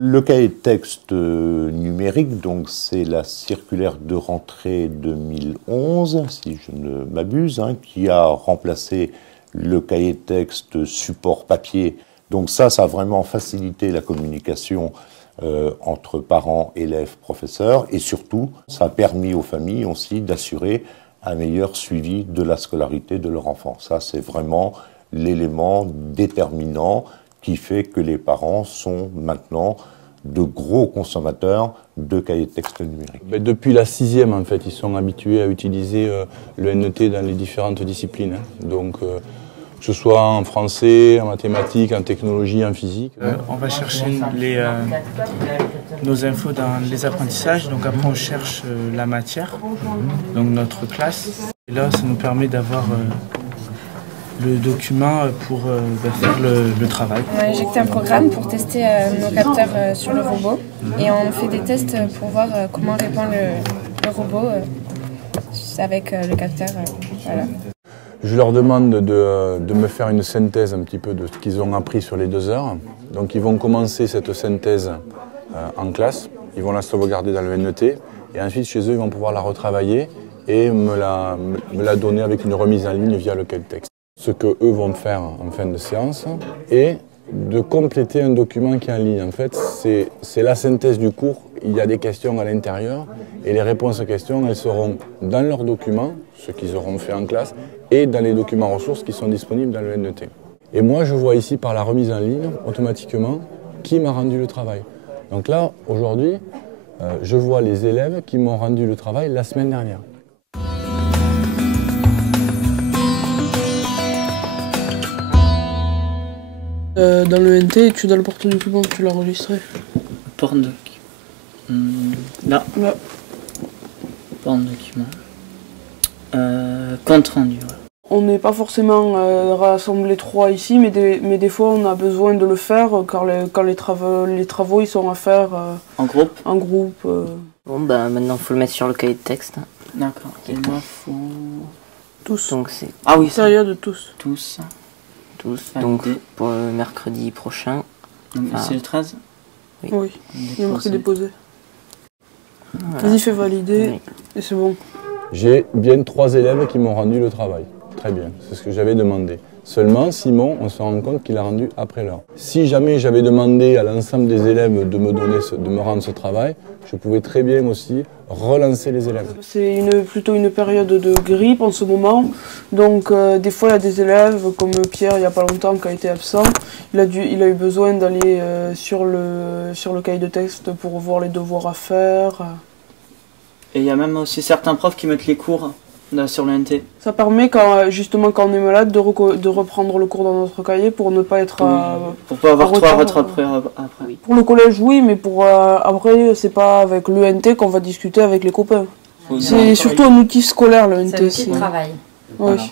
Le cahier de texte numérique, donc c'est la circulaire de rentrée 2011, si je ne m'abuse, qui a remplacé le cahier de texte support papier. Donc ça a vraiment facilité la communication entre parents, élèves, professeurs, et surtout, ça a permis aux familles aussi d'assurer un meilleur suivi de la scolarité de leur enfant. Ça, c'est vraiment l'élément déterminant qui fait que les parents sont maintenant de gros consommateurs de cahiers de texte numériques. Depuis la 6e, en fait, ils sont habitués à utiliser le NET dans les différentes disciplines. Donc, que ce soit en français, en mathématiques, en technologie, en physique. On va chercher nos infos dans les apprentissages, donc après on cherche la matière, donc notre classe. Et là, ça nous permet d'avoir le document pour faire le travail. On a injecté un programme pour tester nos capteurs sur le robot et on fait des tests pour voir comment répond le robot avec le capteur. Voilà. Je leur demande de me faire une synthèse un petit peu de ce qu'ils ont appris sur les 2 heures. Donc ils vont commencer cette synthèse en classe, ils vont la sauvegarder dans le NET et ensuite chez eux ils vont pouvoir la retravailler et me la donner avec une remise en ligne via le cahier de texte. Ce qu'eux vont faire en fin de séance est de compléter un document qui est en ligne. En fait, c'est la synthèse du cours. Il y a des questions à l'intérieur et les réponses aux questions, elles seront dans leurs documents, ce qu'ils auront fait en classe, et dans les documents ressources qui sont disponibles dans le NET. Et moi, je vois ici, par la remise en ligne, automatiquement, qui m'a rendu le travail. Donc là, aujourd'hui, je vois les élèves qui m'ont rendu le travail la semaine dernière. Dans le NT, tu as le porte-document, tu l'as enregistré. Porte-document. Là. Là. Porte-document. Compte rendu. Ouais. On n'est pas forcément rassemblés 3 ici, mais des fois on a besoin de le faire quand les travaux ils sont à faire en groupe. En groupe. Bon, maintenant il faut le mettre sur le cahier de texte. D'accord. Et moi, faut. Tous. Donc c'est. Ah oui, ça y est, de tous. Tous. Donc pour le mercredi prochain. C'est le 13 ? Oui, il y a marqué déposé. Voilà. Vas-y, fais valider et c'est bon. J'ai bien 3 élèves qui m'ont rendu le travail. Très bien, c'est ce que j'avais demandé. Seulement, Simon, on se rend compte qu'il a rendu après l'heure. Si jamais j'avais demandé à l'ensemble des élèves de me rendre ce travail, je pouvais très bien aussi relancer les élèves. C'est plutôt une période de grippe en ce moment. Donc des fois, il y a des élèves, comme Pierre, il n'y a pas longtemps, qui a été absent. Il a eu besoin d'aller sur le cahier de texte pour voir les devoirs à faire. Et il y a même aussi certains profs qui mettent les cours sur le NT. Ça permet, justement, quand on est malade, de reprendre le cours dans notre cahier pour ne pas être... pour pas avoir trop à rattraper après. Oui. Pour le collège, oui, mais pour après, c'est pas avec le NT qu'on va discuter avec les copains. C'est surtout un outil scolaire, le NT. C'est un outil de travail. Oui. Voilà.